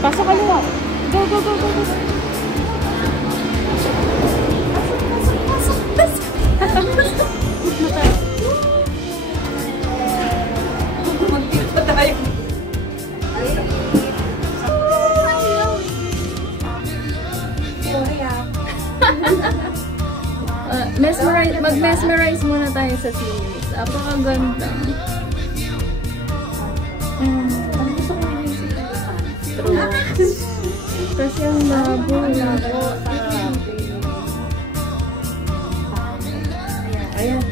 Pasok kaliwa. Go, go, go, go, go. Mag-mesmerize muna tayo sa slimmers. Apakaganda. Gusto ko yung true. Kasi ang labo. Ayan.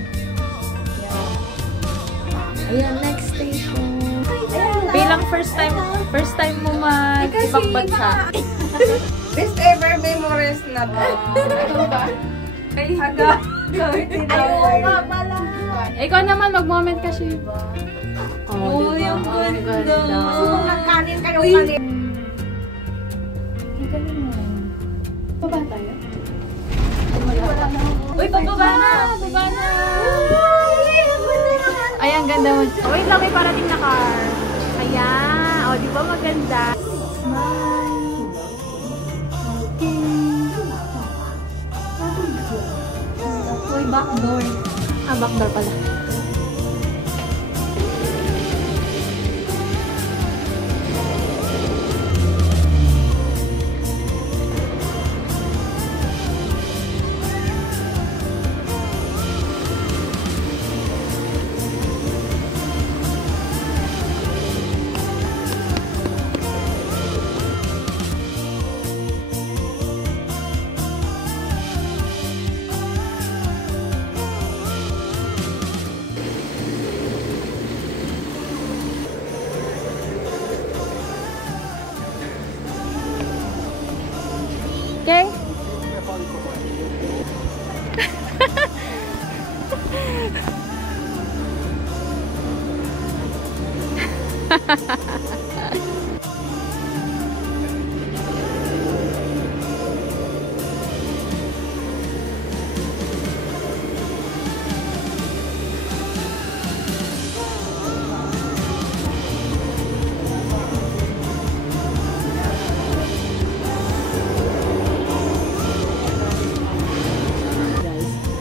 Ayan, next station. Bilang first time mo mag-ibang-bansa. Best ever memories na ba? Ito ba? Ay, haga. Ayaw nga pala. Ikaw naman, mag-moment ka, Shiva. Oh, yung ganda. Kanin kayo, kanin. Ang galing mo. Baba tayo? Uy, pababa na! Baba na! Ay, ang ganda mo. Wait lang, may parating na car. Ayan. O, di ba maganda? Smile. Uy, backdoor. Ah, backdoor pala. Okay?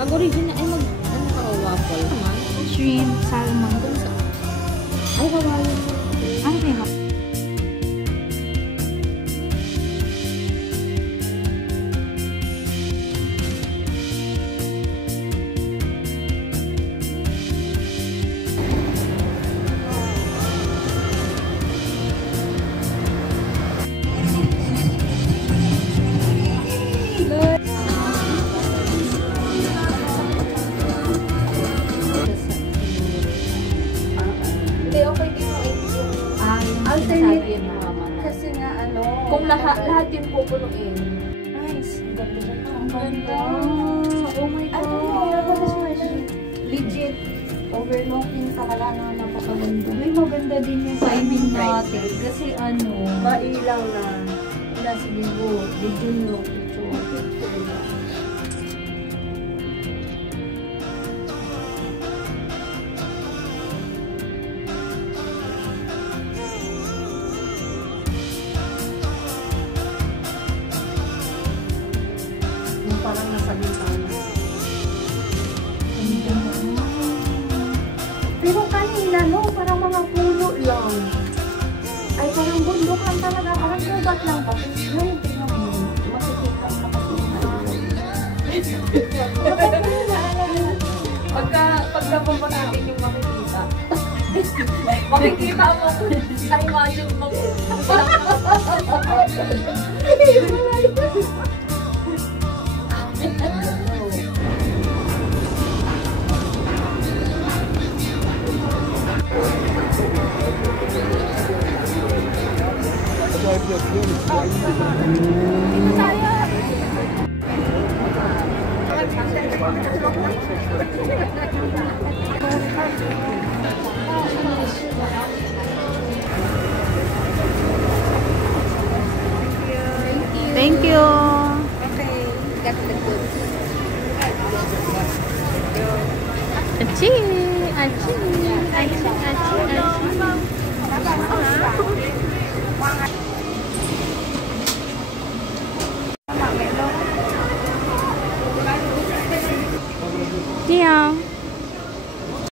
Original ay ano ka waffle naman? Shrimp, salmon, gunsa. Ay, kawalan. Ano kaya? Alternate kasi nga ano. Kung lahat yung pupunuin. Nice. Ang ganda. Oh my God. Legit. Overlooking talaga na napakaganda. May maganda din yung timing natin. Kasi ano. Mailang na. Wala siguro. Video nyo. Parang nasa bintana. Pero kanina, no? Parang mga puno lang. Ay, parang bundukan talaga. Parang sugat lang. Tapos, ngayon, tingnan mo. Makikita ang Pagka baba natin yung makikita. Makikita mo. Na-imagine mo. Saya.